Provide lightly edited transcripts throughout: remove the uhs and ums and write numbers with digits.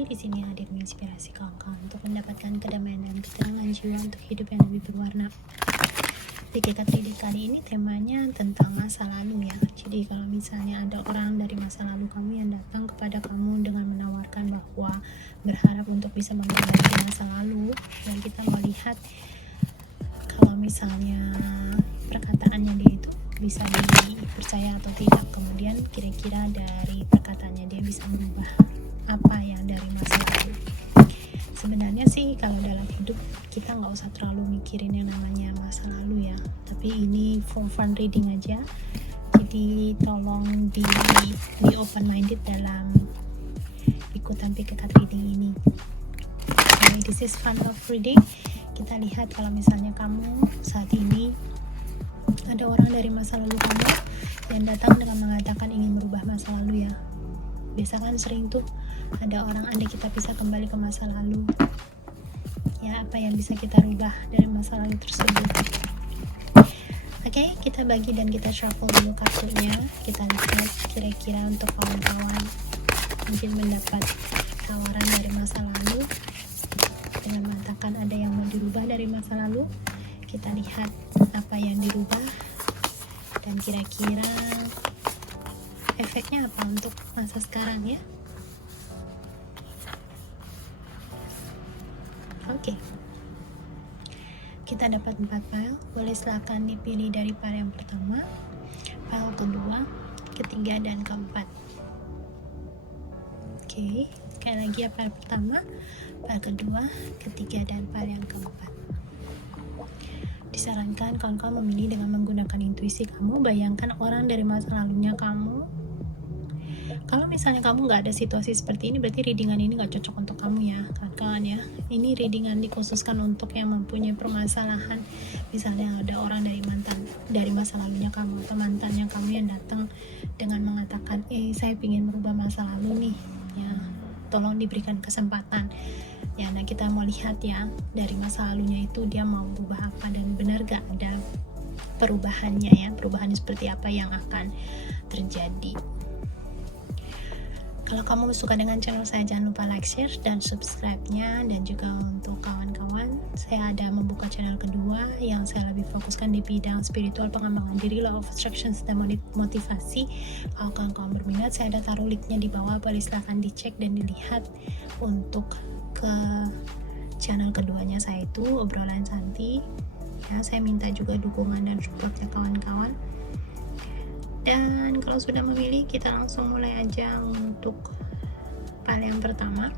Lestari di sini hadir menginspirasi kawan-kawan untuk mendapatkan kedamaian dan ketenangan jiwa untuk hidup yang lebih berwarna. Di Kekat Reading kali ini temanya tentang masa lalu ya. Jadi kalau misalnya ada orang dari masa lalu kamu yang datang kepada kamu dengan menawarkan bahwa berharap untuk bisa mengobati masa lalu, dan kita melihat kalau misalnya perkataannya dia itu bisa dipercaya atau tidak, kemudian kira-kira dari perkataannya dia bisa merubah apa yang dari masa lalu. Sebenarnya sih kalau dalam hidup kita nggak usah terlalu mikirin yang namanya masa lalu ya, tapi ini for fun reading aja, jadi tolong di open minded dalam ikutan Kekat Reading ini. Okay, this is fun love reading. Kita lihat kalau misalnya kamu saat ini ada orang dari masa lalu kamu yang datang dengan mengatakan ingin merubah masa lalu ya. Biasa kan sering tuh ada orang, andai kita bisa kembali ke masa lalu ya, apa yang bisa kita rubah dari masa lalu tersebut. Oke, kita bagi dan kita shuffle dulu kartunya. Kita lihat kira-kira untuk kawan-kawan mungkin mendapat tawaran dari masa lalu dengan mengatakan ada yang mau dirubah dari masa lalu. Kita lihat apa yang dirubah dan kira-kira efeknya apa untuk masa sekarang ya. Oke, kita dapat 4 pile. Boleh silakan dipilih dari pile yang pertama, pile kedua, ketiga, dan keempat. Oke, sekali lagi ya, pile pertama, pile kedua, ketiga, dan pile yang keempat. Disarankan kawan-kawan memilih dengan menggunakan intuisi kamu. Bayangkan orang dari masa lalunya kamu. Kalau misalnya kamu nggak ada situasi seperti ini, berarti readingan ini nggak cocok untuk kamu ya kawan-kawan ya. Ini readingan dikhususkan untuk yang mempunyai permasalahan. Misalnya ada orang dari masa lalunya kamu atau mantannya kamu yang datang dengan mengatakan, saya ingin merubah masa lalu nih ya, tolong diberikan kesempatan ya. Nah, kita mau lihat ya dari masa lalunya itu dia mau berubah apa dan benar gak ada perubahannya ya, perubahannya seperti apa yang akan terjadi. Kalau kamu suka dengan channel saya, jangan lupa like, share, dan subscribe-nya. Dan juga untuk kawan-kawan, saya ada membuka channel kedua yang saya lebih fokuskan di bidang spiritual, pengembangan diri, law of attractions, dan motivasi. Kalau kawan-kawan berminat, saya ada taruh linknya di bawah, boleh silahkan dicek dan dilihat. Untuk ke channel keduanya saya itu Obrolan Santi ya, saya minta juga dukungan dan supportnya kawan-kawan. Dan kalau sudah memilih, kita langsung mulai aja untuk pile yang pertama.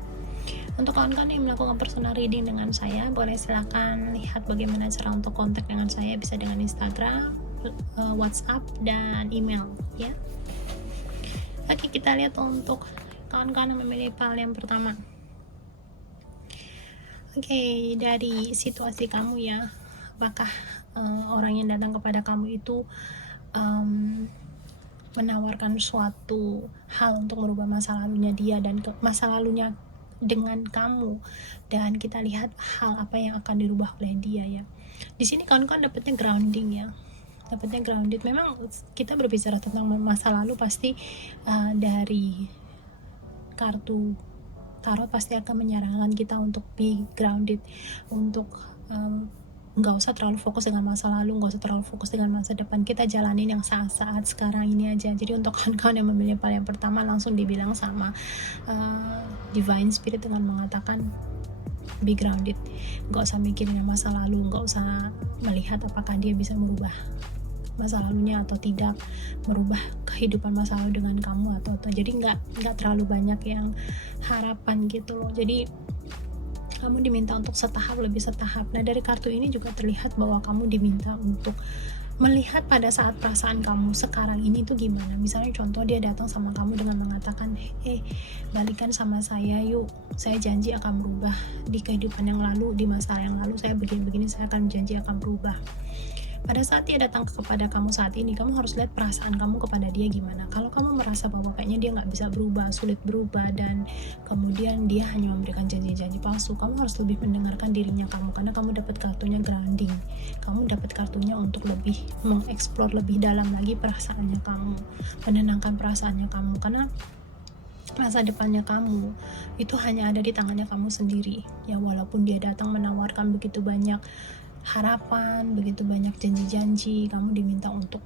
Untuk kawan-kawan yang melakukan personal reading dengan saya, boleh silakan lihat bagaimana cara untuk kontak dengan saya, bisa dengan Instagram, WhatsApp, dan email ya. Oke, kita lihat untuk kawan-kawan yang memilih pile yang pertama. Oke, dari situasi kamu ya, apakah orang yang datang kepada kamu itu menawarkan suatu hal untuk merubah masa lalunya dia dan masa lalunya dengan kamu, dan kita lihat hal apa yang akan dirubah oleh dia ya. Di sini kawan-kawan dapatnya grounding ya, dapatnya grounded. Memang kita berbicara tentang masa lalu pasti dari kartu tarot pasti akan menyarankan kita untuk be grounded, untuk nggak usah terlalu fokus dengan masa lalu, nggak usah terlalu fokus dengan masa depan. Kita jalanin yang saat-saat sekarang ini aja. Jadi untuk kawan-kawan yang memilih pile yang pertama, langsung dibilang sama Divine Spirit dengan mengatakan be grounded. Nggak usah mikirin masa lalu, nggak usah melihat apakah dia bisa merubah masa lalunya atau tidak, merubah kehidupan masa lalu dengan kamu atau jadi nggak terlalu banyak yang harapan gitu loh. Jadi kamu diminta untuk setahap. Nah, dari kartu ini juga terlihat bahwa kamu diminta untuk melihat pada saat perasaan kamu sekarang ini tuh gimana. Misalnya contoh, dia datang sama kamu dengan mengatakan, balikan sama saya yuk, saya janji akan berubah di kehidupan yang lalu, di masa yang lalu saya begini-begini, saya akan janji akan berubah. Pada saat dia datang kepada kamu saat ini, kamu harus lihat perasaan kamu kepada dia gimana. Kalau kamu merasa bahwa kayaknya dia nggak bisa berubah, sulit berubah, dan kemudian dia hanya memberikan janji-janji palsu, kamu harus lebih mendengarkan dirinya kamu, karena kamu dapat kartunya grounding. Kamu dapat kartunya untuk lebih mengeksplor lebih dalam lagi perasaannya kamu, menenangkan perasaannya kamu, karena masa depannya kamu itu hanya ada di tangannya kamu sendiri ya. Walaupun dia datang menawarkan begitu banyak harapan, begitu banyak janji-janji, kamu diminta untuk,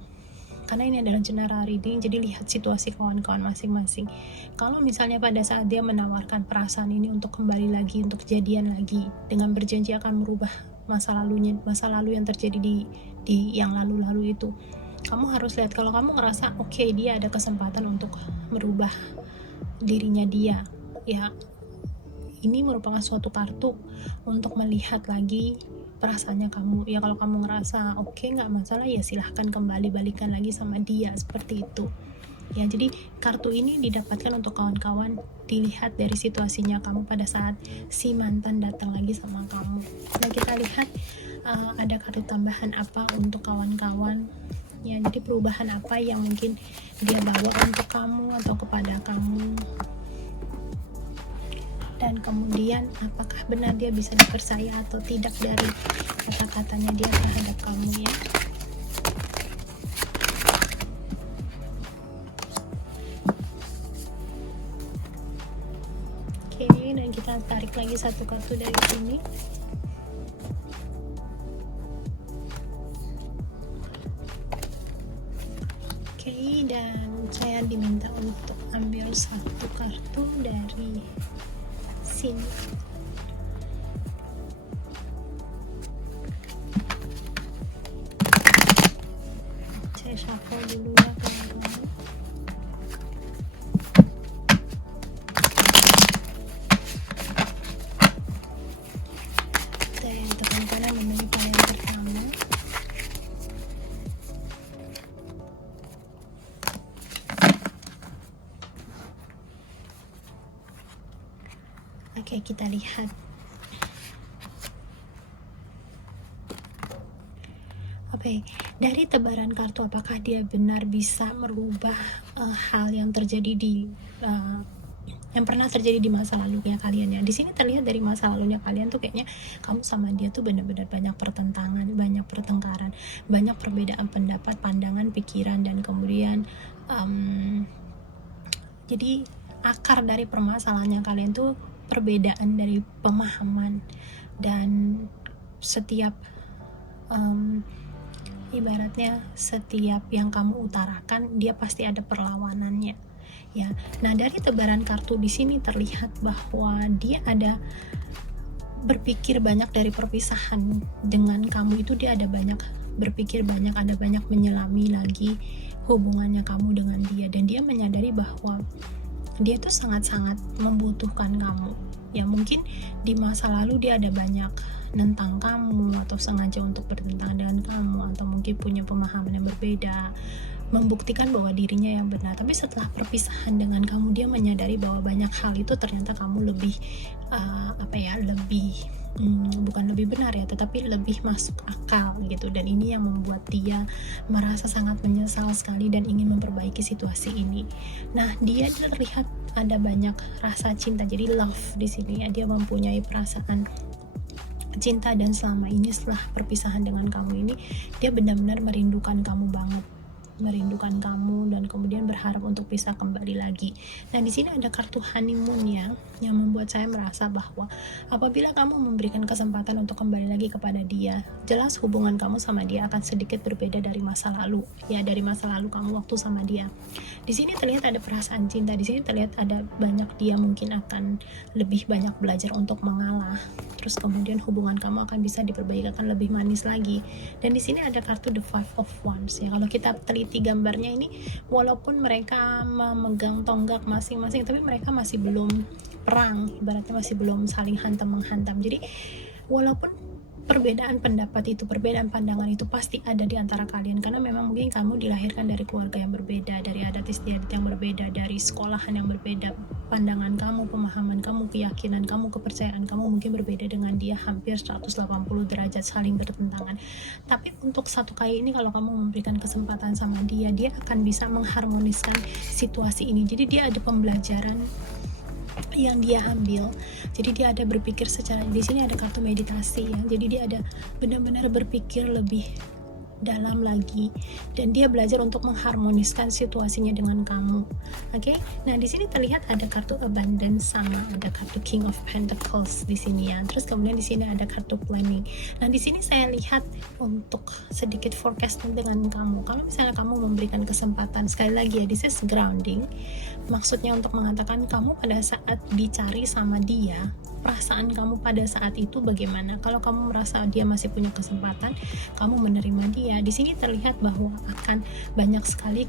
karena ini adalah general reading, jadi lihat situasi kawan-kawan masing-masing. Kalau misalnya pada saat dia menawarkan perasaan ini untuk kembali lagi, untuk jadian lagi, dengan berjanji akan merubah masa lalu yang terjadi di yang lalu-lalu itu, kamu harus lihat. Kalau kamu ngerasa oke, dia ada kesempatan untuk merubah dirinya dia ya, ini merupakan suatu kartu untuk melihat lagi perasaannya kamu ya. Kalau kamu ngerasa oke, nggak masalah ya, silahkan kembali balikan lagi sama dia, seperti itu ya. Jadi kartu ini didapatkan untuk kawan-kawan, dilihat dari situasinya kamu pada saat si mantan datang lagi sama kamu. Nah, kita lihat ada kartu tambahan apa untuk kawan-kawan ya. Jadi perubahan apa yang mungkin dia bawa untuk kamu atau kepada kamu, dan kemudian apakah benar dia bisa dipercaya atau tidak dari kata-katanya dia terhadap kamu ya. Oke, dan kita tarik lagi satu kartu dari sini. Oke, dan saya diminta untuk ambil satu kartu dari sini. Saya shuffle dulu ya teman-teman. Dan teman-teman memilih pilihan pertama. Oke, kita lihat. Oke, dari tebaran kartu, apakah dia benar bisa merubah hal yang terjadi yang pernah terjadi di masa lalunya kalian ya. Di sini terlihat dari masa lalunya kalian tuh kayaknya kamu sama dia tuh benar-benar banyak pertentangan, banyak pertengkaran, banyak perbedaan pendapat, pandangan, pikiran, dan kemudian jadi akar dari permasalahannya kalian tuh perbedaan dari pemahaman, dan setiap ibaratnya setiap yang kamu utarakan dia pasti ada perlawanannya ya. Nah, dari tebaran kartu di sini terlihat bahwa dia ada berpikir banyak dari perpisahan dengan kamu itu, dia ada banyak berpikir banyak, ada banyak menyelami lagi hubungannya kamu dengan dia, dan dia menyadari bahwa dia tuh sangat-sangat membutuhkan kamu ya. Mungkin di masa lalu dia ada banyak nentang kamu atau sengaja untuk bertentangan dengan kamu, atau mungkin punya pemahaman yang berbeda, membuktikan bahwa dirinya yang benar. Tapi setelah perpisahan dengan kamu, dia menyadari bahwa banyak hal itu ternyata kamu lebih bukan lebih benar ya, tetapi lebih masuk akal gitu. Dan ini yang membuat dia merasa sangat menyesal sekali dan ingin memperbaiki situasi ini. Nah, dia terlihat ada banyak rasa cinta, jadi love di sini ya. Dia mempunyai perasaan cinta, dan selama ini setelah perpisahan dengan kamu ini, dia benar-benar merindukan kamu banget, merindukan kamu, dan kemudian berharap untuk bisa kembali lagi. Nah, di sini ada kartu honeymoon ya, yang membuat saya merasa bahwa apabila kamu memberikan kesempatan untuk kembali lagi kepada dia, jelas hubungan kamu sama dia akan sedikit berbeda dari masa lalu ya, dari masa lalu kamu waktu sama dia. Di sini terlihat ada perasaan cinta, di sini terlihat ada banyak, dia mungkin akan lebih banyak belajar untuk mengalah, terus kemudian hubungan kamu akan bisa diperbaiki, akan lebih manis lagi. Dan di sini ada kartu the Five of Wands ya. Kalau kita teliti gambarnya ini, walaupun mereka memegang tonggak masing-masing, tapi mereka masih belum perang, ibaratnya masih belum saling hantam menghantam. Jadi walaupun perbedaan pendapat itu, perbedaan pandangan itu pasti ada di antara kalian, karena memang mungkin kamu dilahirkan dari keluarga yang berbeda, dari adat istiadat yang berbeda, dari sekolahan yang berbeda, pandangan kamu, pemahaman kamu, keyakinan kamu, kepercayaan kamu mungkin berbeda dengan dia hampir 180 derajat, saling bertentangan. Tapi untuk satu kali ini, kalau kamu memberikan kesempatan sama dia, dia akan bisa mengharmoniskan situasi ini. Jadi dia ada pembelajaran yang dia ambil. Jadi dia ada berpikir secara, di sini ada kartu meditasi ya. Jadi dia ada benar-benar berpikir lebih dalam lagi, dan dia belajar untuk mengharmoniskan situasinya dengan kamu. Oke, nah di sini terlihat ada kartu abundance sama ada kartu King of Pentacles di sini ya. Terus kemudian di sini ada kartu planning. Nah di sini saya lihat untuk sedikit forecasting dengan kamu. Kalau misalnya kamu memberikan kesempatan, sekali lagi ya, this is grounding. Maksudnya untuk mengatakan kamu pada saat dicari sama dia, perasaan kamu pada saat itu bagaimana? Kalau kamu merasa dia masih punya kesempatan, kamu menerima dia. Di sini terlihat bahwa akan banyak sekali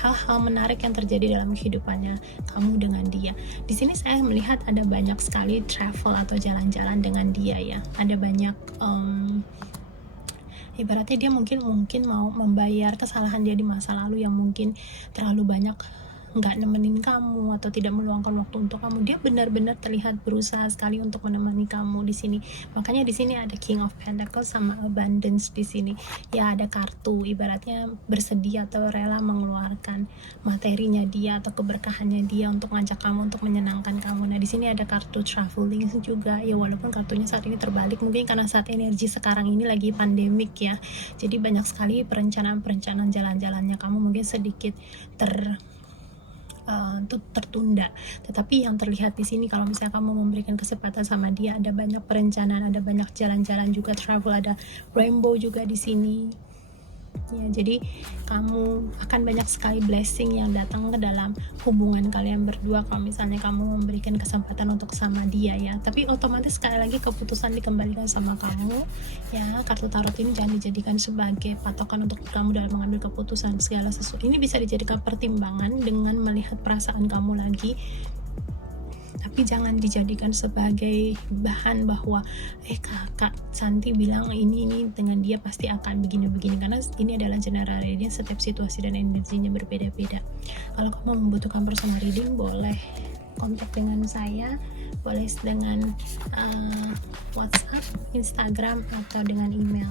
hal-hal menarik yang terjadi dalam kehidupannya kamu dengan dia. Di sini saya melihat ada banyak sekali travel atau jalan-jalan dengan dia ya. Ada banyak ibaratnya dia mungkin mau membayar kesalahan dia di masa lalu yang mungkin terlalu banyak nggak nemenin kamu atau tidak meluangkan waktu untuk kamu. Dia benar-benar terlihat berusaha sekali untuk menemani kamu di sini. Makanya di sini ada King of Pentacles sama Abundance di sini. Ya ada kartu ibaratnya bersedia atau rela mengeluarkan materinya dia atau keberkahannya dia untuk ngajak kamu, untuk menyenangkan kamu. Nah di sini ada kartu Traveling juga. Ya walaupun kartunya saat ini terbalik, mungkin karena saat energi sekarang ini lagi pandemik ya. Jadi banyak sekali perencanaan jalan-jalannya kamu mungkin sedikit tertunda. Tetapi yang terlihat di sini kalau misalnya kamu memberikan kesempatan sama dia, ada banyak perencanaan, ada banyak jalan-jalan juga, travel, ada rainbow juga di sini. Ya, jadi kamu akan banyak sekali blessing yang datang ke dalam hubungan kalian berdua kalau misalnya kamu memberikan kesempatan untuk sama dia ya. Tapi otomatis sekali lagi keputusan dikembalikan sama kamu ya. Kartu tarot ini jangan dijadikan sebagai patokan untuk kamu dalam mengambil keputusan. Segala sesuatu ini bisa dijadikan pertimbangan dengan melihat perasaan kamu lagi, tapi jangan dijadikan sebagai bahan bahwa Kak Santi bilang ini dengan dia pasti akan begini-begini, karena ini adalah general reading, setiap situasi dan energinya berbeda-beda. Kalau kamu membutuhkan personal reading, boleh kontak dengan saya, boleh dengan WhatsApp, Instagram, atau dengan email.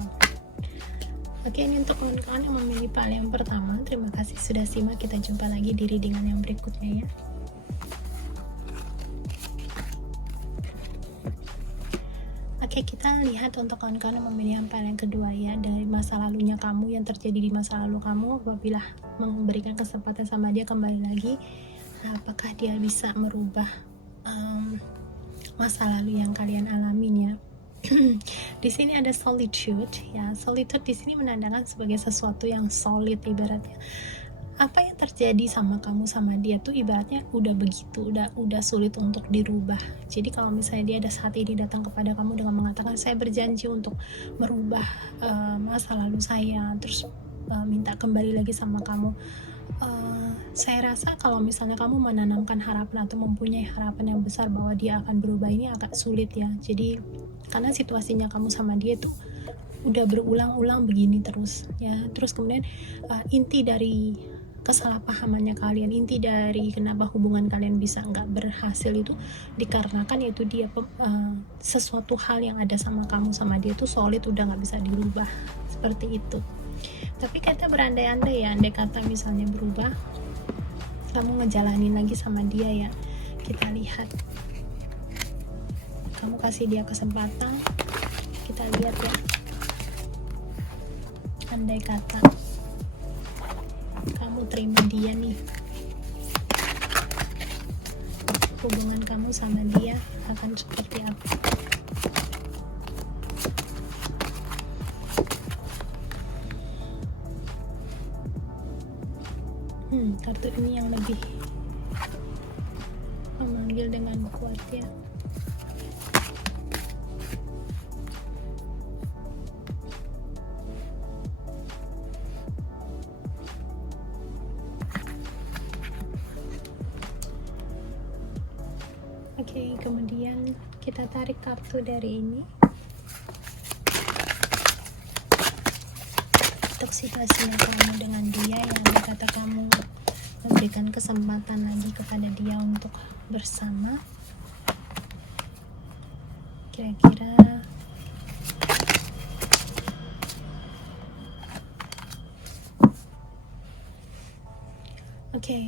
Oke, ini untuk kawan-kawan yang memilih file yang pertama. Terima kasih sudah simak, kita jumpa lagi di readingan yang berikutnya ya. Oke, kita lihat untuk kawan-kawan yang memilih file yang kedua ya, dari masa lalunya kamu, yang terjadi di masa lalu kamu. Apabila memberikan kesempatan sama dia kembali lagi, apakah dia bisa merubah masa lalu yang kalian alamin ya. Di sini ada solitude ya. Solitude di sini menandakan sebagai sesuatu yang solid ibaratnya. Apa yang terjadi sama kamu sama dia tuh ibaratnya udah begitu, udah sulit untuk dirubah. Jadi kalau misalnya dia ada saat ini datang kepada kamu dengan mengatakan saya berjanji untuk merubah masa lalu saya, terus minta kembali lagi sama kamu, saya rasa kalau misalnya kamu menanamkan harapan atau mempunyai harapan yang besar bahwa dia akan berubah, ini agak sulit ya. Jadi karena situasinya kamu sama dia tuh udah berulang-ulang begini terus ya. Terus kemudian inti dari kesalahpahamannya kalian, inti dari kenapa hubungan kalian bisa nggak berhasil itu dikarenakan yaitu dia sesuatu hal yang ada sama kamu sama dia tuh solid, udah nggak bisa dirubah seperti itu. Tapi kita berandai-andai ya, andai kata misalnya berubah, kamu ngejalanin lagi sama dia ya. Kita lihat, kamu kasih dia kesempatan. Kita lihat ya, andai kata kamu terima dia nih, hubungan kamu sama dia akan seperti apa? Kartu ini yang lebih memanggil dengan kuat ya. Oke, kemudian kita tarik kartu dari ini. Untuk situasinya kamu dengan dia, yang kata kamu memberikan kesempatan lagi kepada dia untuk bersama, kira-kira oke.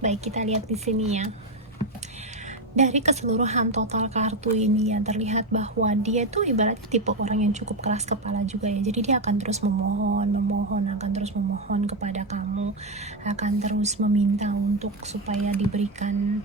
Baik, kita lihat di sini ya. dari keseluruhan total kartu ini yang terlihat bahwa dia tuh ibaratnya tipe orang yang cukup keras kepala juga ya. Jadi dia akan terus memohon, akan terus memohon kepada kamu, akan terus meminta untuk supaya diberikan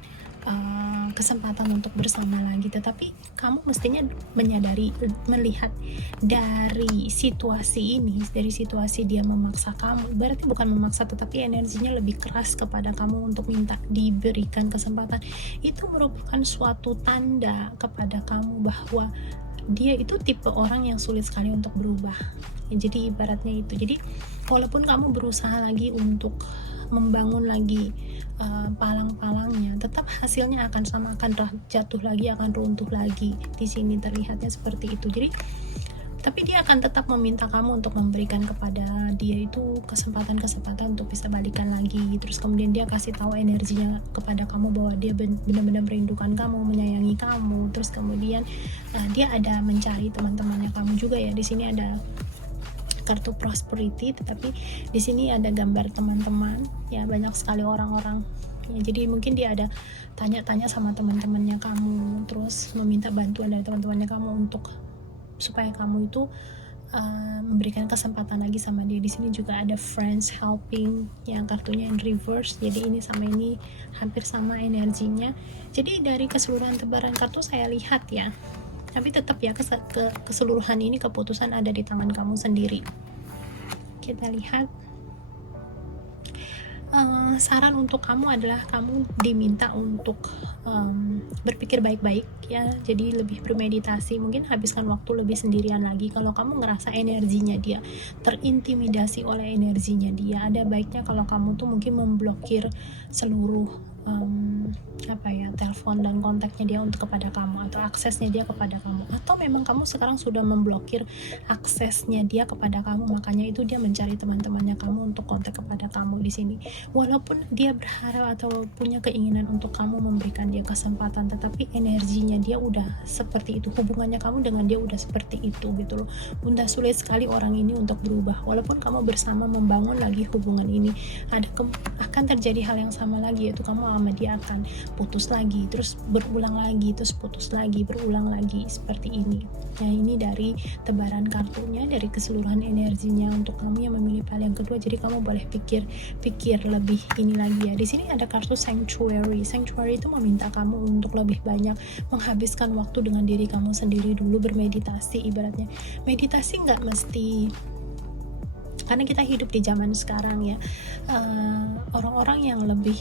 kesempatan untuk bersama lagi. Tetapi kamu mestinya menyadari, melihat dari situasi ini, dari situasi dia memaksa kamu, berarti bukan memaksa tetapi energinya lebih keras kepada kamu untuk minta diberikan kesempatan. Itu merupakan suatu tanda kepada kamu bahwa dia itu tipe orang yang sulit sekali untuk berubah ya. Jadi ibaratnya itu, jadi walaupun kamu berusaha lagi untuk membangun lagi palang-palangnya, tetap hasilnya akan sama, akan jatuh lagi, akan runtuh lagi. Di sini terlihatnya seperti itu. Jadi tapi dia akan tetap meminta kamu untuk memberikan kepada dia itu kesempatan untuk bisa balikan lagi. Terus kemudian dia kasih tahu energinya kepada kamu bahwa dia benar-benar merindukan kamu, menyayangi kamu. Terus kemudian dia ada mencari teman-temannya kamu juga ya. Di sini ada kartu prosperity, tetapi di sini ada gambar teman-teman ya, banyak sekali orang-orang ya. Jadi mungkin dia ada tanya-tanya sama teman-temannya kamu, terus meminta bantuan dari teman-temannya kamu untuk supaya kamu itu memberikan kesempatan lagi sama dia. Di sini juga ada friends helping yang kartunya in reverse. Jadi ini sama ini hampir sama energinya. Jadi dari keseluruhan tebaran kartu saya lihat ya, tapi tetap ya keseluruhan ini keputusan ada di tangan kamu sendiri. Kita lihat saran untuk kamu adalah kamu diminta untuk berpikir baik-baik ya. Jadi lebih bermeditasi, mungkin habiskan waktu lebih sendirian lagi. Kalau kamu ngerasa energinya dia terintimidasi oleh energinya dia, ada baiknya kalau kamu tuh mungkin memblokir seluruh telepon dan kontaknya dia untuk kepada kamu, atau aksesnya dia kepada kamu. Atau memang kamu sekarang sudah memblokir aksesnya dia kepada kamu, makanya itu dia mencari teman-temannya kamu untuk kontak kepada kamu di sini. Walaupun dia berharap atau punya keinginan untuk kamu memberikan dia kesempatan, tetapi energinya dia udah seperti itu, hubungannya kamu dengan dia udah seperti itu gitu loh. Udah sulit sekali orang ini untuk berubah. Walaupun kamu bersama membangun lagi hubungan ini, akan terjadi hal yang sama lagi, yaitu kamu sama dia akan putus lagi, terus berulang lagi, terus putus lagi, berulang lagi seperti ini. Nah, ini dari tebaran kartunya, dari keseluruhan energinya untuk kamu yang memilih pil yang kedua. Jadi kamu boleh pikir lebih ini lagi ya. Di sini ada kartu sanctuary. Sanctuary itu meminta kamu untuk lebih banyak menghabiskan waktu dengan diri kamu sendiri dulu, bermeditasi. Ibaratnya meditasi nggak mesti, karena kita hidup di zaman sekarang ya, orang-orang yang lebih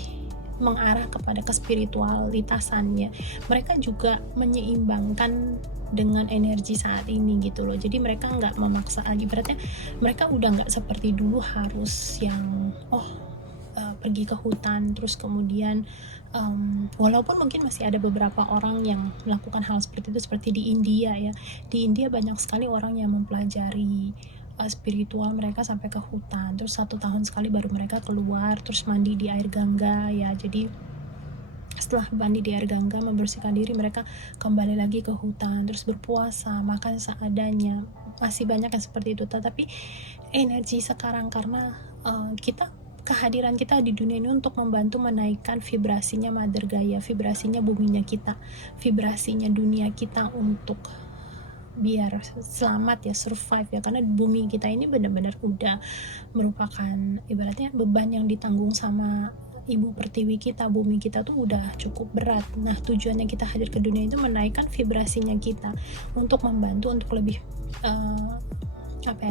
mengarah kepada kespiritualitasannya, mereka juga menyeimbangkan dengan energi saat ini gitu loh. Jadi mereka nggak memaksa lagi, berarti mereka udah nggak seperti dulu harus yang pergi ke hutan, terus kemudian walaupun mungkin masih ada beberapa orang yang melakukan hal seperti itu, seperti di India ya. Di India banyak sekali orang yang mempelajari spiritual, mereka sampai ke hutan, terus 1 tahun sekali baru mereka keluar, terus mandi di air Gangga ya. Jadi setelah mandi di air Gangga, membersihkan diri, mereka kembali lagi ke hutan, terus berpuasa, makan seadanya. Masih banyak yang seperti itu. Tetapi energi sekarang, karena kehadiran kita di dunia ini untuk membantu menaikkan vibrasinya Mother Gaia, vibrasinya buminya kita, vibrasinya dunia kita, untuk biar selamat ya, survive ya. Karena bumi kita ini benar-benar udah merupakan ibaratnya beban yang ditanggung sama ibu pertiwi kita. Bumi kita tuh udah cukup berat. Nah, tujuannya kita hadir ke dunia itu menaikkan vibrasinya kita, untuk membantu untuk lebih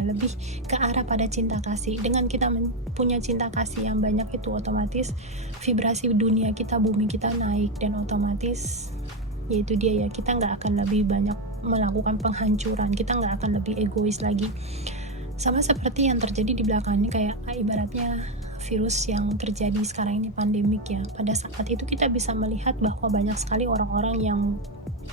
lebih ke arah pada cinta kasih. Dengan kita punya cinta kasih yang banyak, itu otomatis vibrasi dunia kita, bumi kita naik, dan otomatis yaitu dia ya, kita nggak akan lebih banyak melakukan penghancuran, kita nggak akan lebih egois lagi. Sama seperti yang terjadi di belakang ini, kayak ibaratnya virus yang terjadi sekarang ini, pandemik ya. Pada saat itu kita bisa melihat bahwa banyak sekali orang-orang yang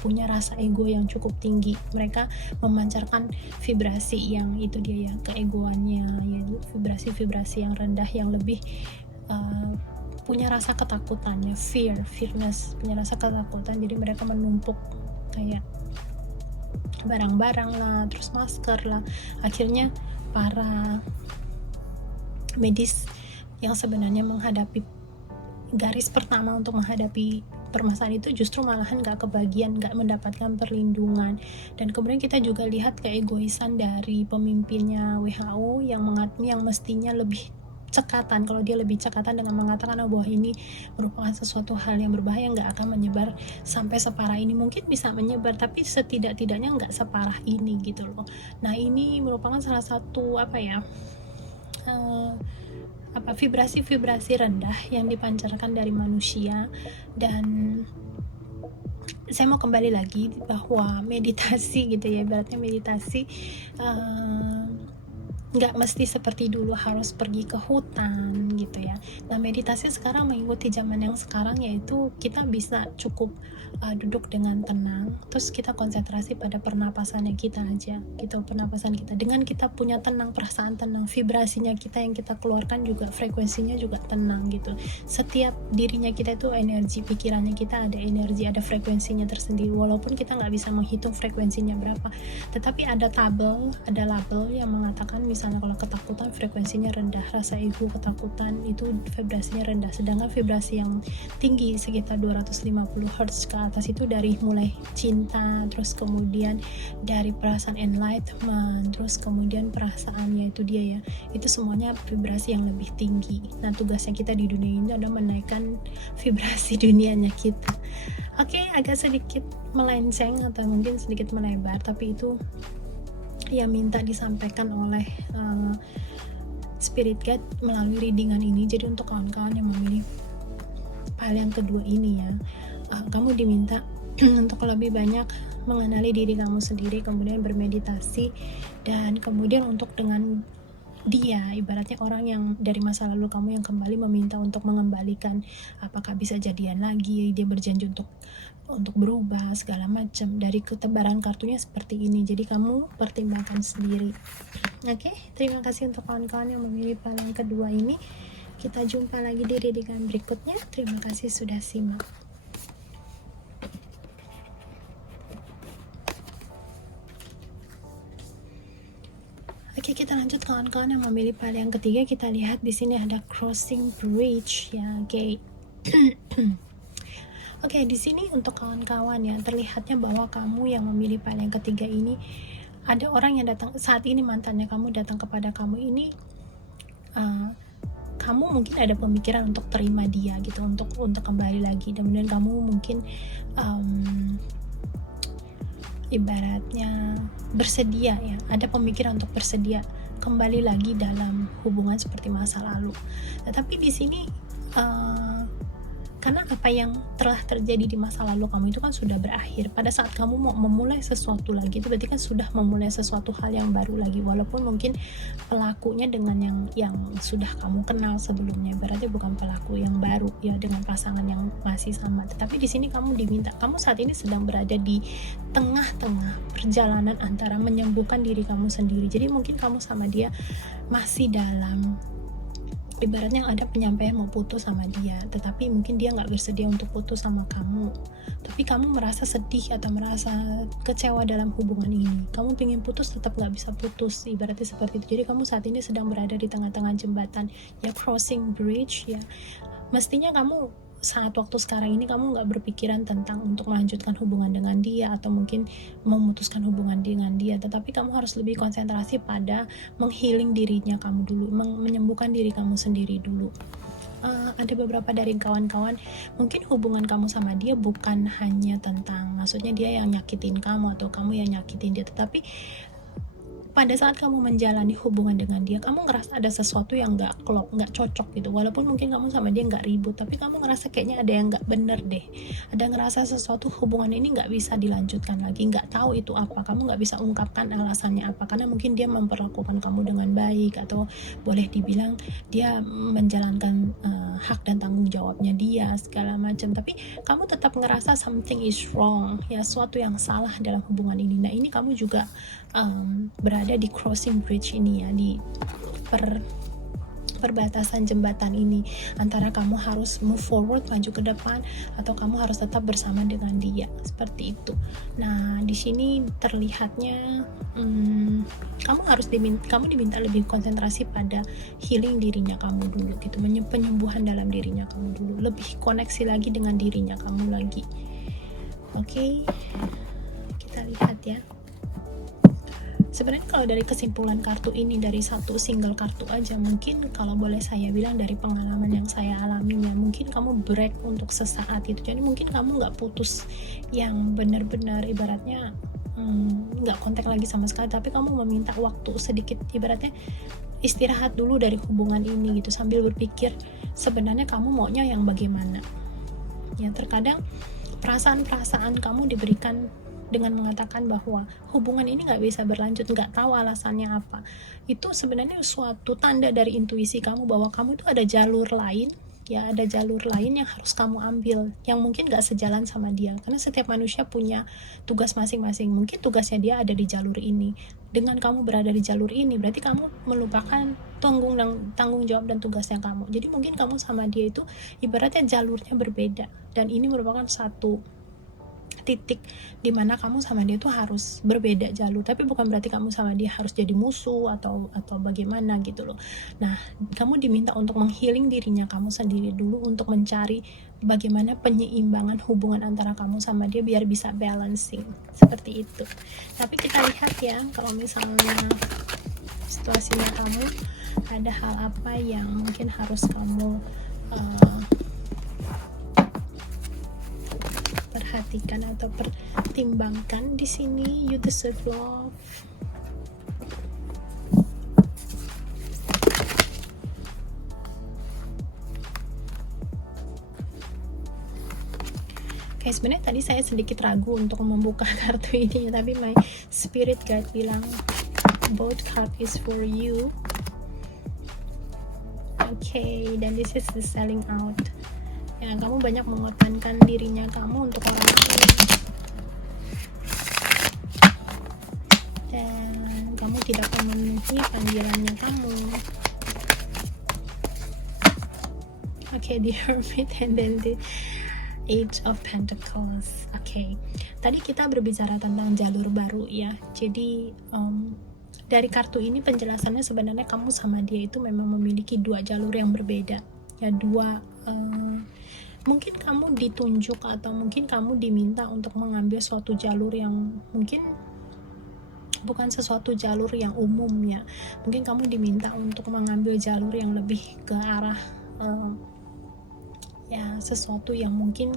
punya rasa ego yang cukup tinggi. Mereka memancarkan vibrasi yang itu dia ya, keegoannya ya, vibrasi-vibrasi yang rendah, yang lebih punya rasa ketakutannya, fearness, punya rasa ketakutan. Jadi mereka menumpuk kayak barang-barang lah, terus masker lah. Akhirnya para medis yang sebenarnya menghadapi garis pertama untuk menghadapi permasalahan itu justru malahan gak kebagian, gak mendapatkan perlindungan. Dan kemudian kita juga lihat keegoisan dari pemimpinnya WHO yang mestinya lebih cekatan. Kalau dia lebih cekatan dengan mengatakan bahwa ini merupakan sesuatu hal yang berbahaya, nggak akan menyebar sampai separah ini. Mungkin bisa menyebar, tapi setidak-tidaknya nggak separah ini gitu loh. Nah, ini merupakan salah satu vibrasi-vibrasi rendah yang dipancarkan dari manusia. Dan saya mau kembali lagi bahwa meditasi gitu ya, ibaratnya meditasi nggak mesti seperti dulu harus pergi ke hutan gitu ya. Nah, meditasi sekarang mengikuti zaman yang sekarang, yaitu kita bisa cukup duduk dengan tenang, terus kita konsentrasi pada pernapasannya kita aja gitu. Pernapasan kita, dengan kita punya tenang, perasaan tenang, vibrasinya kita yang kita keluarkan juga frekuensinya juga tenang gitu. Setiap dirinya kita itu energi, pikirannya kita ada energi, ada frekuensinya tersendiri, walaupun kita nggak bisa menghitung frekuensinya berapa, tetapi ada label yang mengatakan misalnya kalau ketakutan frekuensinya rendah, rasa ego, ketakutan itu vibrasinya rendah, sedangkan vibrasi yang tinggi sekitar 250 Hz ke atas itu dari mulai cinta, terus kemudian dari perasaan enlightenment, terus kemudian perasaannya itu dia ya, itu semuanya vibrasi yang lebih tinggi. Nah, tugasnya kita di dunia ini adalah menaikkan vibrasi dunianya kita. Oke, agak sedikit melenceng atau mungkin sedikit melebar, tapi itu yang minta disampaikan oleh Spirit Guide melalui readingan ini. Jadi untuk kawan-kawan yang memilih file yang kedua ini ya, kamu diminta untuk lebih banyak mengenali diri kamu sendiri, kemudian bermeditasi, dan kemudian untuk dengan dia, ibaratnya orang yang dari masa lalu kamu yang kembali meminta untuk mengembalikan, apakah bisa jadian lagi, dia berjanji untuk berubah segala macam. Dari ketebaran kartunya seperti ini, jadi kamu pertimbangkan sendiri. Oke, terima kasih untuk kawan-kawan yang memilih file yang kedua ini. Kita jumpa lagi di readingan berikutnya. Terima kasih sudah simak. Oke, kita lanjut kawan-kawan yang memilih file yang ketiga. Kita lihat di sini ada crossing bridge ya, gate. Oke, di sini untuk kawan-kawan ya, terlihatnya bahwa kamu yang memilih file yang ketiga ini, ada orang yang datang saat ini, mantannya kamu datang kepada kamu ini. Kamu mungkin ada pemikiran untuk terima dia gitu, untuk kembali lagi, dan kemudian kamu mungkin ibaratnya bersedia ya, ada pemikiran untuk bersedia kembali lagi dalam hubungan seperti masa lalu. Tetapi di sini karena apa yang telah terjadi di masa lalu kamu itu kan sudah berakhir. Pada saat kamu mau memulai sesuatu lagi, itu berarti kan sudah memulai sesuatu hal yang baru lagi, walaupun mungkin pelakunya dengan yang sudah kamu kenal sebelumnya, berarti bukan pelaku yang baru ya, dengan pasangan yang masih sama. Tetapi di sini kamu diminta, kamu saat ini sedang berada di tengah-tengah perjalanan antara menyembuhkan diri kamu sendiri. Jadi mungkin kamu sama dia masih dalam, ibaratnya ada penyampaian mau putus sama dia, tetapi mungkin dia nggak bersedia untuk putus sama kamu, tapi kamu merasa sedih atau merasa kecewa dalam hubungan ini, kamu pengen putus tetap nggak bisa putus, ibaratnya seperti itu. Jadi kamu saat ini sedang berada di tengah-tengah jembatan ya, crossing bridge ya. Mestinya kamu saat waktu sekarang ini kamu nggak berpikiran tentang untuk melanjutkan hubungan dengan dia atau mungkin memutuskan hubungan dengan dia, tetapi kamu harus lebih konsentrasi pada menghealing dirinya kamu dulu, menyembuhkan diri kamu sendiri dulu. Ada beberapa dari kawan-kawan, mungkin hubungan kamu sama dia bukan hanya tentang, maksudnya dia yang nyakitin kamu atau kamu yang nyakitin dia, tetapi pada saat kamu menjalani hubungan dengan dia, kamu ngerasa ada sesuatu yang nggak klop, nggak cocok gitu. Walaupun mungkin kamu sama dia nggak ribut, tapi kamu ngerasa kayaknya ada yang nggak bener deh. Ada ngerasa sesuatu hubungan ini nggak bisa dilanjutkan lagi, nggak tahu itu apa. Kamu nggak bisa ungkapkan alasannya apa, karena mungkin dia memperlakukan kamu dengan baik, atau boleh dibilang dia menjalankan hak dan tanggung jawabnya dia segala macam. Tapi kamu tetap ngerasa something is wrong ya, sesuatu yang salah dalam hubungan ini. Nah, ini kamu juga berada di crossing bridge ini ya, di perbatasan jembatan ini antara kamu harus move forward, maju ke depan, atau kamu harus tetap bersama dengan dia, seperti itu. Nah, di sini terlihatnya kamu diminta lebih konsentrasi pada healing dirinya kamu dulu gitu, penyembuhan dalam dirinya kamu dulu, lebih koneksi lagi dengan dirinya kamu lagi. Oke, kita lihat ya. Sebenarnya kalau dari kesimpulan kartu ini, dari satu single kartu aja, mungkin kalau boleh saya bilang dari pengalaman yang saya alami ya, mungkin kamu break untuk sesaat itu. Jadi mungkin kamu nggak putus yang benar-benar ibaratnya nggak kontak lagi sama sekali, tapi kamu meminta waktu sedikit, ibaratnya istirahat dulu dari hubungan ini gitu, sambil berpikir sebenarnya kamu maunya yang bagaimana. Ya, terkadang perasaan-perasaan kamu diberikan dengan mengatakan bahwa hubungan ini nggak bisa berlanjut, nggak tahu alasannya apa. Itu sebenarnya suatu tanda dari intuisi kamu bahwa kamu itu ada jalur lain, ya, ada jalur lain yang harus kamu ambil, yang mungkin nggak sejalan sama dia. Karena setiap manusia punya tugas masing-masing. Mungkin tugasnya dia ada di jalur ini. Dengan kamu berada di jalur ini, berarti kamu melupakan tanggung jawab dan tugasnya kamu. Jadi mungkin kamu sama dia itu ibaratnya jalurnya berbeda. Dan ini merupakan satu titik dimana kamu sama dia tuh harus berbeda jalur, tapi bukan berarti kamu sama dia harus jadi musuh atau bagaimana gitu loh. Nah, kamu diminta untuk menghealing dirinya kamu sendiri dulu, untuk mencari bagaimana penyeimbangan hubungan antara kamu sama dia biar bisa balancing, seperti itu. Tapi kita lihat ya, kalau misalnya situasinya kamu ada hal apa yang mungkin harus kamu perhatikan atau pertimbangkan di sini. You deserve love. Oke, sebenarnya tadi saya sedikit ragu untuk membuka kartu ini, tapi my spirit guide bilang both card is for you. Oke, dan this is the selling out. Ya, kamu banyak mengorbankan dirinya kamu untuk orang lain, dan kamu tidak memenuhi panggilannya kamu. Oke, the Hermit and then the Age of Pentacles. Oke, tadi kita berbicara tentang jalur baru ya. Jadi dari kartu ini penjelasannya sebenarnya kamu sama dia itu memang memiliki dua jalur yang berbeda ya, mungkin kamu ditunjuk atau mungkin kamu diminta untuk mengambil suatu jalur yang mungkin bukan sesuatu jalur yang umum ya. Mungkin kamu diminta untuk mengambil jalur yang lebih ke arah ya sesuatu yang mungkin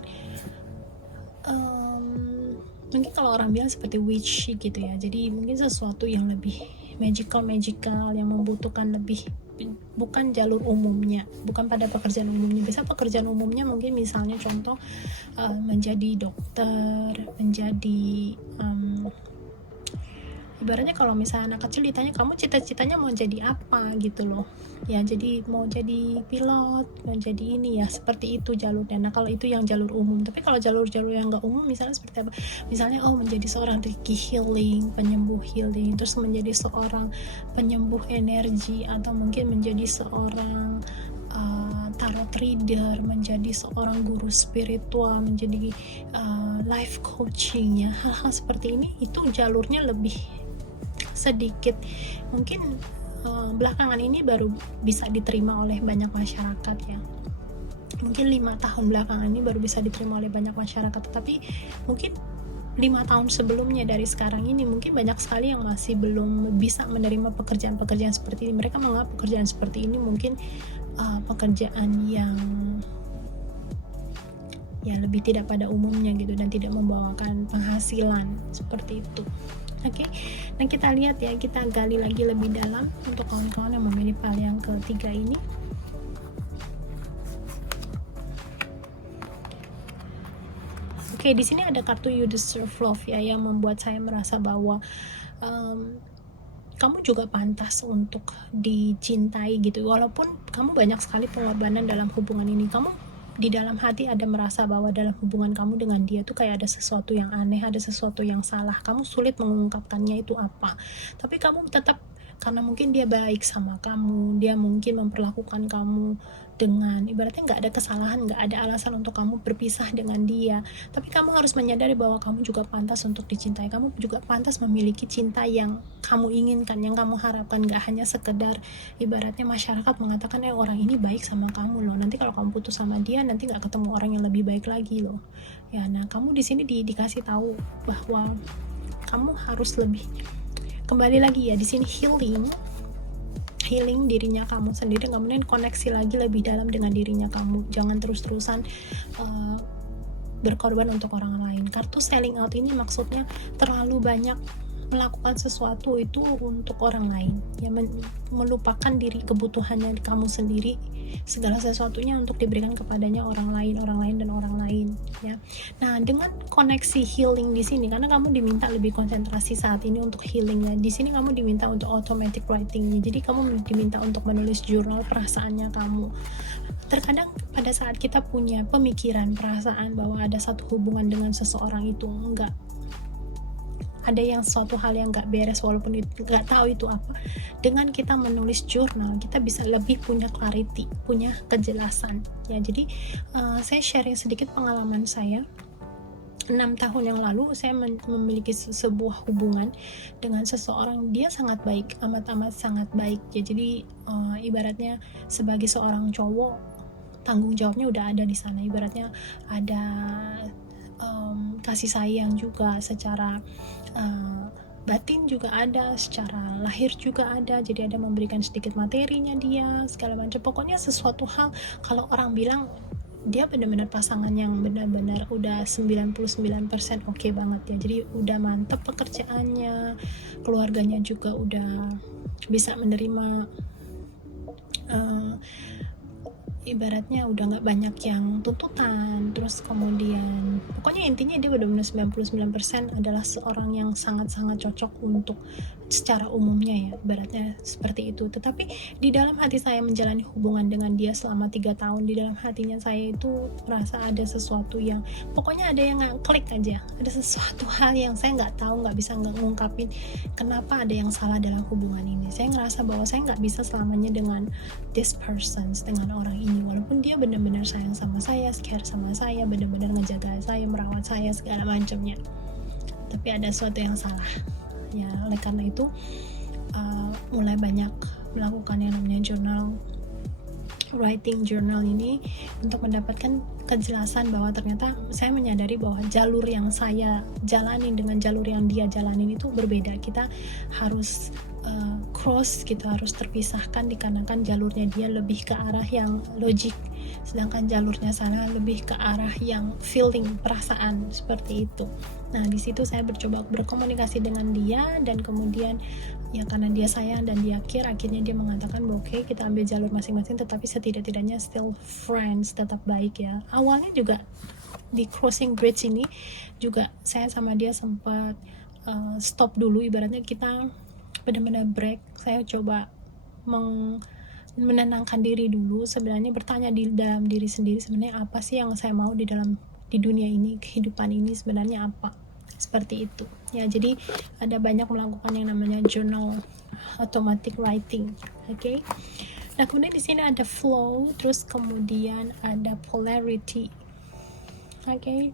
mungkin kalau orang bilang seperti witch gitu ya. Jadi mungkin sesuatu yang lebih magical yang membutuhkan lebih, bukan jalur umumnya, bukan pada pekerjaan umumnya. Bisa pekerjaan umumnya mungkin misalnya contoh menjadi dokter, menjadi ibaratnya kalau misalnya anak kecil ditanya kamu cita-citanya mau jadi apa gitu loh ya, jadi mau jadi pilot, mau jadi ini ya, seperti itu jalurnya. Nah, kalau itu yang jalur umum. Tapi kalau jalur-jalur yang nggak umum misalnya seperti apa, misalnya menjadi seorang reiki healing, penyembuh healing, terus menjadi seorang penyembuh energi, atau mungkin menjadi seorang tarot reader, menjadi seorang guru spiritual, menjadi life coaching ya. Hal-hal seperti ini itu jalurnya lebih sedikit mungkin belakangan ini baru bisa diterima oleh banyak masyarakat ya. Mungkin 5 tahun belakangan ini baru bisa diterima oleh banyak masyarakat, tetapi mungkin 5 tahun sebelumnya dari sekarang ini mungkin banyak sekali yang masih belum bisa menerima pekerjaan-pekerjaan seperti ini. Mereka menganggap pekerjaan seperti ini mungkin pekerjaan yang ya lebih tidak pada umumnya gitu, dan tidak membawakan penghasilan seperti itu. Oke, nah kita lihat ya, kita gali lagi lebih dalam untuk kawan-kawan yang memilih pil yang ketiga ini. Oke, di sini ada kartu You Deserve Love ya, yang membuat saya merasa bahwa kamu juga pantas untuk dicintai gitu. Walaupun kamu banyak sekali pengorbanan dalam hubungan ini, kamu di dalam hati ada merasa bahwa dalam hubungan kamu dengan dia tuh kayak ada sesuatu yang aneh, ada sesuatu yang salah. Kamu sulit mengungkapkannya itu apa, tapi kamu tetap karena mungkin dia baik sama kamu, dia mungkin memperlakukan kamu dengan ibaratnya nggak ada kesalahan, nggak ada alasan untuk kamu berpisah dengan dia. Tapi kamu harus menyadari bahwa kamu juga pantas untuk dicintai, kamu juga pantas memiliki cinta yang kamu inginkan, yang kamu harapkan. Nggak hanya sekedar ibaratnya masyarakat mengatakan orang ini baik sama kamu loh, nanti kalau kamu putus sama dia nanti nggak ketemu orang yang lebih baik lagi loh ya. Nah, kamu di sini dikasih tahu bahwa kamu harus lebih, kembali lagi ya, di sini healing dirinya kamu sendiri, kemudian koneksi lagi lebih dalam dengan dirinya kamu. Jangan terus-terusan berkorban untuk orang lain. Kartu selling out ini maksudnya terlalu banyak melakukan sesuatu itu untuk orang lain, ya, melupakan diri, kebutuhannya kamu sendiri, segala sesuatunya untuk diberikan kepadanya orang lain ya. Nah, dengan koneksi healing di sini, karena kamu diminta lebih konsentrasi saat ini untuk healing ya. Di sini kamu diminta untuk automatic writing, jadi kamu diminta untuk menulis jurnal perasaannya kamu. Terkadang pada saat kita punya pemikiran, perasaan bahwa ada satu hubungan dengan seseorang itu enggak, ada yang suatu hal yang nggak beres, walaupun itu nggak tahu itu apa, dengan kita menulis jurnal kita bisa lebih punya clarity, punya kejelasan ya. Jadi saya sharing sedikit pengalaman saya. 6 tahun yang lalu saya memiliki sebuah hubungan dengan seseorang, dia sangat baik, amat-amat sangat baik ya. Jadi ibaratnya sebagai seorang cowok, tanggung jawabnya udah ada di sana, ibaratnya ada kasih sayang juga secara batin juga ada, secara lahir juga ada. Jadi ada memberikan sedikit materinya dia, segala macam. Pokoknya sesuatu hal, kalau orang bilang dia benar-benar pasangan yang benar-benar udah 99% oke banget ya. Jadi udah mantep pekerjaannya, keluarganya juga udah bisa menerima, ibaratnya udah nggak banyak yang tuntutan. Terus kemudian pokoknya intinya dia benar-benar 99% adalah seorang yang sangat-sangat cocok untuk secara umumnya ya, ibaratnya seperti itu. Tetapi di dalam hati saya menjalani hubungan dengan dia selama 3 tahun, di dalam hatinya saya itu merasa ada sesuatu yang pokoknya ada yang nggak klik aja, ada sesuatu hal yang saya nggak tahu, nggak bisa ngungkapin kenapa ada yang salah dalam hubungan ini. Saya ngerasa bahwa saya nggak bisa selamanya dengan this person, dengan orang ini, walaupun dia benar-benar sayang sama saya, care sama saya, benar-benar ngejaga saya, merawat saya, segala macamnya, tapi ada sesuatu yang salah ya. Oleh karena itu mulai banyak melakukan yang namanya writing journal ini untuk mendapatkan kejelasan bahwa ternyata saya menyadari bahwa jalur yang saya jalanin dengan jalur yang dia jalanin itu berbeda. Kita harus cross, kita harus terpisahkan dikarenakan jalurnya dia lebih ke arah yang logik, sedangkan jalurnya sana lebih ke arah yang feeling, perasaan, seperti itu. Nah, di situ saya mencoba berkomunikasi dengan dia, dan kemudian ya karena dia sayang dan dia care, akhirnya dia mengatakan oke, kita ambil jalur masing-masing, tetapi setidak-tidaknya still friends, tetap baik ya. Awalnya juga di crossing bridge ini juga saya sama dia sempat stop dulu, ibaratnya kita benar-benar break. Saya coba menenangkan diri dulu, sebenarnya bertanya di dalam diri sendiri, sebenarnya apa sih yang saya mau di dunia ini, kehidupan ini sebenarnya apa, seperti itu ya. Jadi ada banyak melakukan yang namanya journal automatic writing, oke. Nah, kemudian di sini ada flow, terus kemudian ada polarity, oke.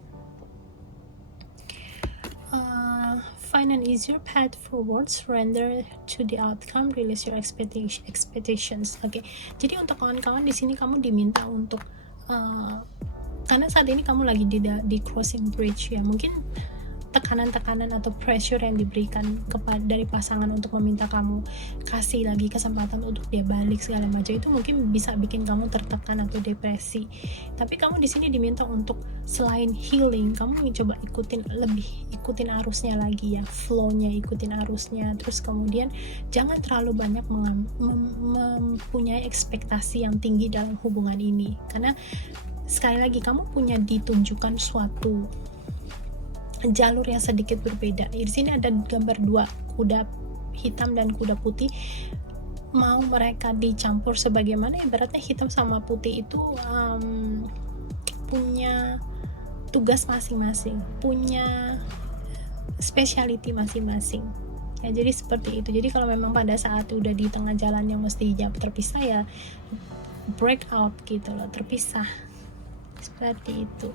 Find an easier path forward, surrender to the outcome, release your expectations. Oke. Jadi untuk kawan-kawan di sini kamu diminta untuk karena saat ini kamu lagi di crossing bridge ya, mungkin tekanan-tekanan atau pressure yang diberikan dari pasangan untuk meminta kamu kasih lagi kesempatan untuk dia balik segala macam, itu mungkin bisa bikin kamu tertekan atau depresi. Tapi kamu di sini diminta untuk selain healing, kamu coba ikutin arusnya lagi ya, flow-nya, ikutin arusnya. Terus kemudian jangan terlalu banyak mempunyai ekspektasi yang tinggi dalam hubungan ini, karena sekali lagi kamu punya ditunjukkan suatu jalur yang sedikit berbeda. Di sini ada gambar 2 kuda hitam dan kuda putih, mau mereka dicampur sebagaimana ibaratnya hitam sama putih itu punya tugas masing-masing, punya speciality masing-masing ya. Jadi seperti itu. Jadi kalau memang pada saat udah di tengah jalan yang mestinya terpisah, ya break out gitu loh, terpisah seperti itu.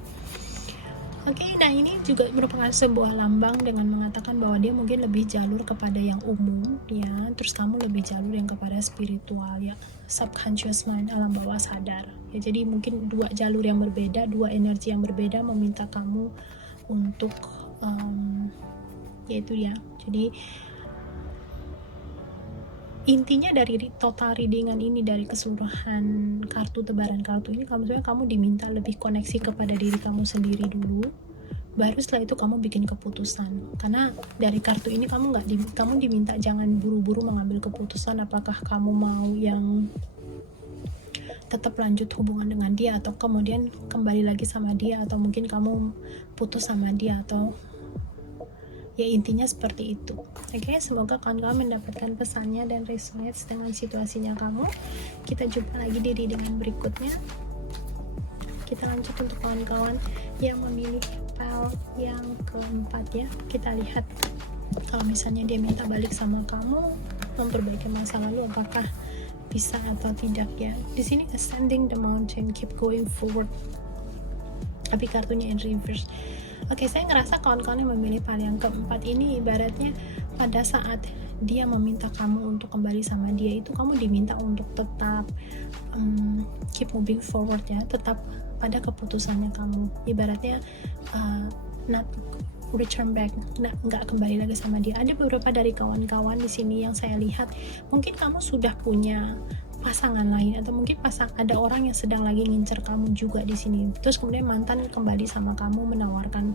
Oke, nah ini juga merupakan sebuah lambang dengan mengatakan bahwa dia mungkin lebih jalur kepada yang umum ya, terus kamu lebih jalur yang kepada spiritual ya, subconscious mind, alam bawah sadar ya. Jadi mungkin dua jalur yang berbeda, dua energi yang berbeda meminta kamu untuk yaitu ya. Jadi intinya dari total readingan ini, dari keseluruhan kartu, tebaran kartu ini, kamu diminta lebih koneksi kepada diri kamu sendiri dulu, baru setelah itu kamu bikin keputusan. Karena dari kartu ini kamu diminta jangan buru-buru mengambil keputusan apakah kamu mau yang tetap lanjut hubungan dengan dia atau kemudian kembali lagi sama dia, atau mungkin kamu putus sama dia, atau ya intinya seperti itu. Oke, semoga kawan-kawan mendapatkan pesannya dan resonate dengan situasinya kamu. Kita jumpa lagi di readingan berikutnya. Kita lanjut untuk kawan-kawan yang memilih pile yang keempat ya. Kita lihat kalau misalnya dia minta balik sama kamu, memperbaiki masa lalu, apakah bisa atau tidak ya. Di sini ascending the mountain, keep going forward, tapi kartunya in reverse. Oke, saya ngerasa kawan-kawan yang memilih pile yang keempat ini ibaratnya pada saat dia meminta kamu untuk kembali sama dia, itu kamu diminta untuk tetap keep moving forward ya, tetap pada keputusannya kamu. Ibaratnya not return back, nggak kembali lagi sama dia. Ada beberapa dari kawan-kawan di sini yang saya lihat, mungkin kamu sudah punya pasangan lain, atau mungkin ada orang yang sedang lagi ngincer kamu juga di sini. Terus kemudian mantan kembali sama kamu, menawarkan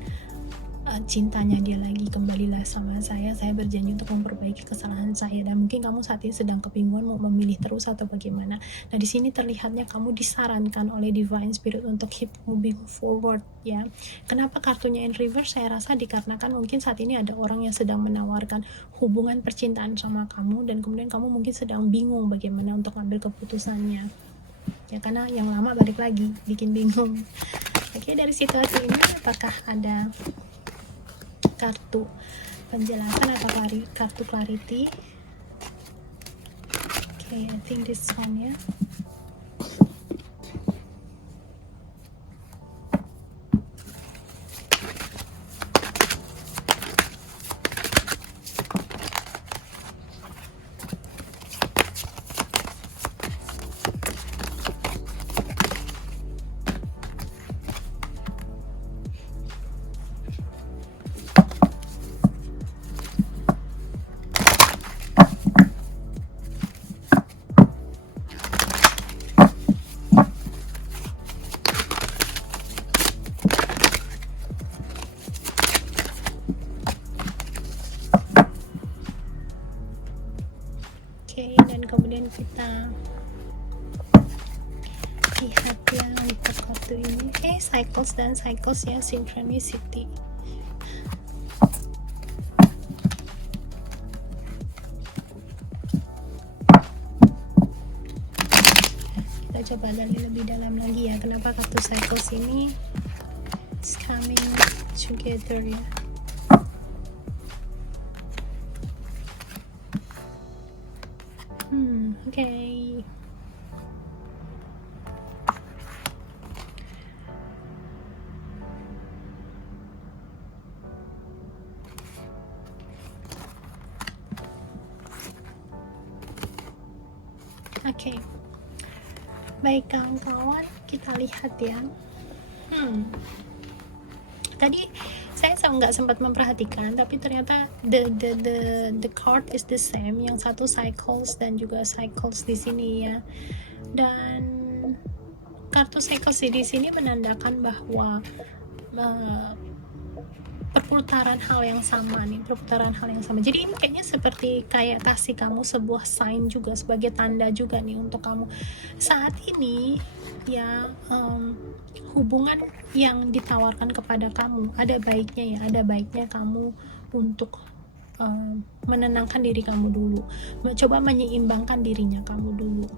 cintanya dia lagi, kembalilah sama saya berjanji untuk memperbaiki kesalahan saya. Dan mungkin kamu saat ini sedang kebingungan mau memilih terus atau bagaimana. Nah, di sini terlihatnya kamu disarankan oleh Divine Spirit untuk keep moving forward ya. Kenapa kartunya in reverse? Saya rasa dikarenakan mungkin saat ini ada orang yang sedang menawarkan hubungan percintaan sama kamu, dan kemudian kamu mungkin sedang bingung bagaimana untuk ambil keputusannya ya, karena yang lama balik lagi bikin bingung. Oke, dari situasi ini apakah ada kartu penjelasan atau kartu clarity? Okay, I think this one ya. Dan kemudian kita lihat ya untuk kartu ini, cycles dan cycles ya, synchronicity. Kita coba gali lebih dalam lagi ya, kenapa kartu cycles ini is coming together ya. Okay. Oke. Baik kawan-kawan, kita lihat ya. Tadi saya nggak sempat memperhatikan, tapi ternyata the card is the same, yang satu cycles dan juga cycles di sini ya. Dan kartu cycles di sini menandakan bahwa perputaran hal yang sama nih, jadi ini kayaknya seperti kayak kasih kamu sebuah sign juga, sebagai tanda juga nih untuk kamu saat ini ya. Hubungan yang ditawarkan kepada kamu ada baiknya kamu untuk menenangkan diri kamu dulu, mencoba menyeimbangkan dirinya kamu dulu.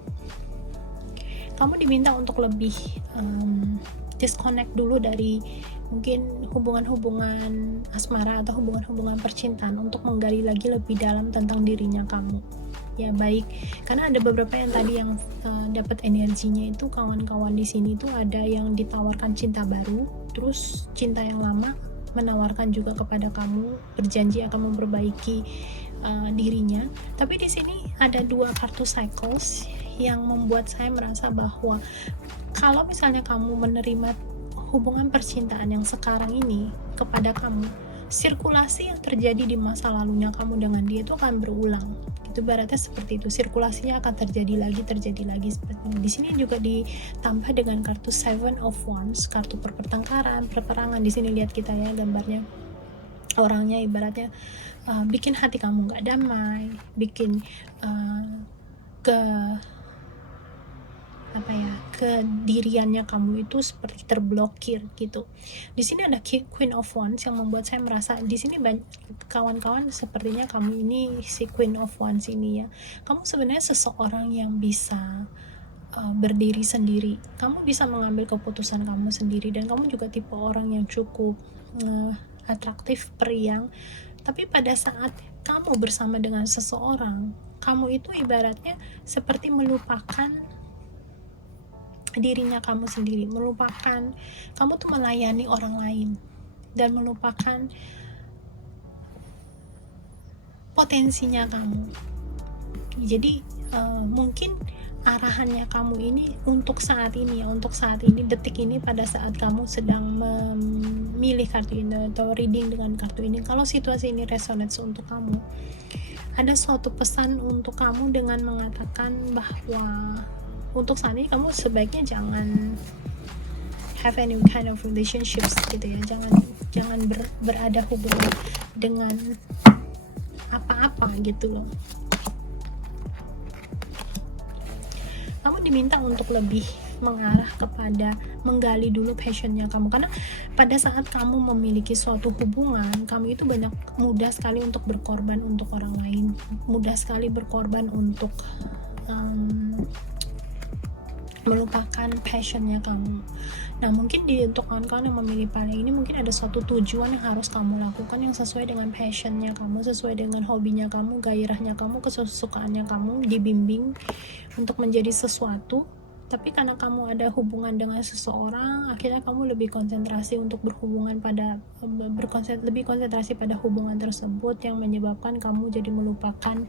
Kamu diminta untuk lebih disconnect dulu dari mungkin hubungan-hubungan asmara atau hubungan-hubungan percintaan untuk menggali lagi lebih dalam tentang dirinya kamu. Ya baik, karena ada beberapa yang tadi yang dapat energinya itu kawan-kawan di sini tuh ada yang ditawarkan cinta baru, terus cinta yang lama menawarkan juga kepada kamu, berjanji akan memperbaiki dirinya. Tapi di sini ada 2 kartu cycles yang membuat saya merasa bahwa kalau misalnya kamu menerima hubungan percintaan yang sekarang ini kepada kamu, sirkulasi yang terjadi di masa lalunya kamu dengan dia itu akan berulang. Itu ibaratnya seperti itu, sirkulasinya akan terjadi lagi seperti ini. Di sini juga ditambah dengan kartu Seven of Wands, kartu pertengkaran, peperangan. Di sini lihat kita ya gambarnya, orangnya ibaratnya bikin hati kamu nggak damai, bikin kediriannya kamu itu seperti terblokir gitu. Di sini ada Queen of Wands yang membuat saya merasa di sini kawan-kawan sepertinya kamu ini si Queen of Wands ini ya. Kamu sebenarnya seseorang yang bisa berdiri sendiri. Kamu bisa mengambil keputusan kamu sendiri dan kamu juga tipe orang yang cukup atraktif, periang. Tapi pada saat kamu bersama dengan seseorang, kamu itu ibaratnya seperti melupakan dirinya kamu sendiri, melupakan kamu tuh melayani orang lain dan melupakan potensinya kamu. Jadi mungkin arahannya kamu ini untuk saat ini detik ini, pada saat kamu sedang memilih kartu ini atau reading dengan kartu ini, kalau situasi ini resonates untuk kamu, ada suatu pesan untuk kamu dengan mengatakan bahwa untuk saat ini kamu sebaiknya jangan have any kind of relationships gitu ya, jangan berada hubungan dengan apa-apa gitu loh. Kamu diminta untuk lebih mengarah kepada menggali dulu passionnya kamu, karena pada saat kamu memiliki suatu hubungan, kamu itu mudah sekali untuk berkorban untuk orang lain, mudah sekali berkorban untuk melupakan passionnya kamu. Nah mungkin untuk kawan-kawan yang memilih paling ini, mungkin ada suatu tujuan yang harus kamu lakukan yang sesuai dengan passionnya kamu, sesuai dengan hobinya kamu, gairahnya kamu, kesukaannya kamu, dibimbing untuk menjadi sesuatu. Tapi karena kamu ada hubungan dengan seseorang, akhirnya kamu lebih konsentrasi untuk lebih konsentrasi pada hubungan tersebut, yang menyebabkan kamu jadi melupakan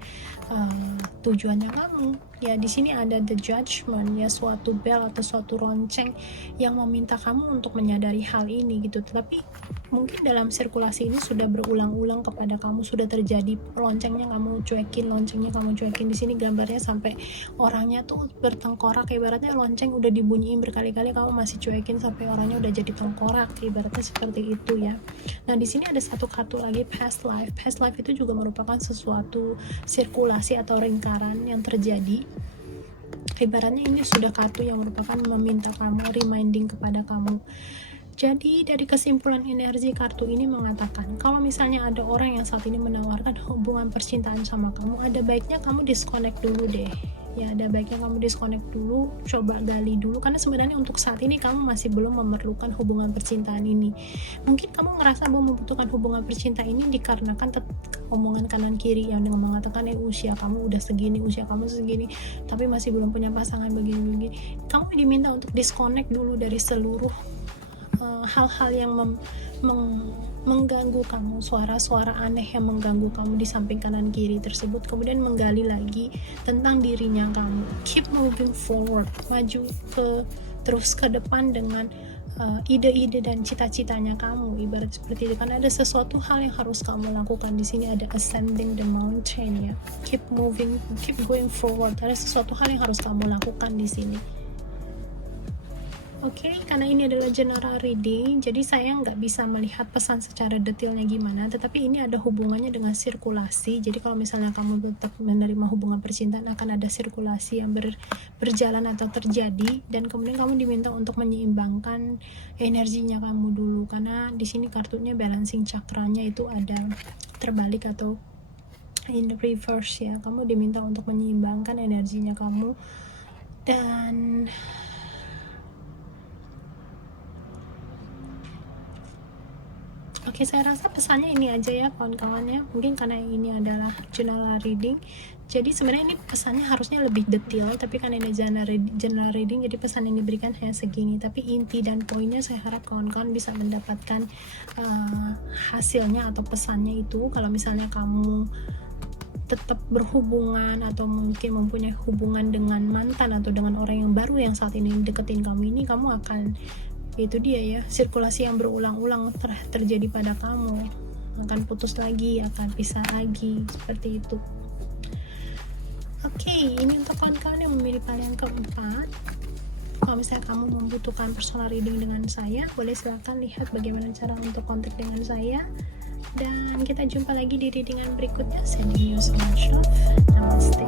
tujuannya kamu. Ya di sini ada the judgment ya, suatu bell atau suatu lonceng yang meminta kamu untuk menyadari hal ini gitu. Tapi mungkin dalam sirkulasi ini sudah berulang-ulang kepada kamu, sudah terjadi loncengnya kamu cuekin. Di sini gambarnya sampai orangnya tuh bertengkorak, ibaratnya lonceng udah dibunyiin berkali-kali kamu masih cuekin sampai orangnya udah jadi tengkorak, ibaratnya seperti itu ya. Nah di sini ada satu kartu lagi, past life itu juga merupakan sesuatu sirkulasi atau lingkaran yang terjadi. Ibaratnya ini sudah kartu yang merupakan meminta kamu, reminding kepada kamu. Jadi dari kesimpulan energi kartu ini mengatakan, kalau misalnya ada orang yang saat ini menawarkan hubungan percintaan sama kamu, ada baiknya kamu disconnect dulu deh. Ya ada baiknya kamu disconnect dulu, coba gali dulu, karena sebenarnya untuk saat ini kamu masih belum memerlukan hubungan percintaan ini. Mungkin kamu ngerasa belum membutuhkan hubungan percintaan ini dikarenakan omongan kanan kiri yang dengan mengatakan usia kamu udah segini, tapi masih belum punya pasangan begini. Kamu diminta untuk disconnect dulu dari seluruh hal-hal yang mengganggu kamu, suara-suara aneh yang mengganggu kamu di samping kanan kiri tersebut, kemudian menggali lagi tentang dirinya kamu. Keep moving forward, maju terus ke depan dengan ide-ide dan cita-citanya kamu, ibarat seperti itu. Kan ada sesuatu hal yang harus kamu lakukan. Di sini ada ascending the mountain ya, keep going forward. Ada sesuatu hal yang harus kamu lakukan di sini. Oke, karena ini adalah general reading, jadi saya nggak bisa melihat pesan secara detailnya gimana, tetapi ini ada hubungannya dengan sirkulasi. Jadi kalau misalnya kamu tetap menerima hubungan percintaan, akan ada sirkulasi yang berjalan atau terjadi, dan kemudian kamu diminta untuk menyeimbangkan energinya kamu dulu, karena di sini kartunya balancing chakranya itu ada terbalik atau in reverse ya. Kamu diminta untuk menyeimbangkan energinya kamu, dan Oke, saya rasa pesannya ini aja ya kawan-kawannya. Mungkin karena ini adalah general reading, jadi sebenarnya ini pesannya harusnya lebih detail, tapi kan ini general reading, jadi pesan yang diberikan hanya segini. Tapi inti dan poinnya saya harap kawan-kawan bisa mendapatkan hasilnya atau pesannya itu. Kalau misalnya kamu tetap berhubungan atau mungkin mempunyai hubungan dengan mantan atau dengan orang yang baru yang saat ini deketin kamu ini, kamu akan, itu dia ya, sirkulasi yang berulang-ulang terjadi pada kamu, akan putus lagi, akan pisah lagi, seperti itu. Oke, ini untuk kawan-kawan yang memilih pilihan keempat. Kalau misalnya kamu membutuhkan personal reading dengan saya, boleh silakan lihat bagaimana cara untuk kontak dengan saya. Dan kita jumpa lagi di readingan berikutnya. Sending you so much love. Namaste.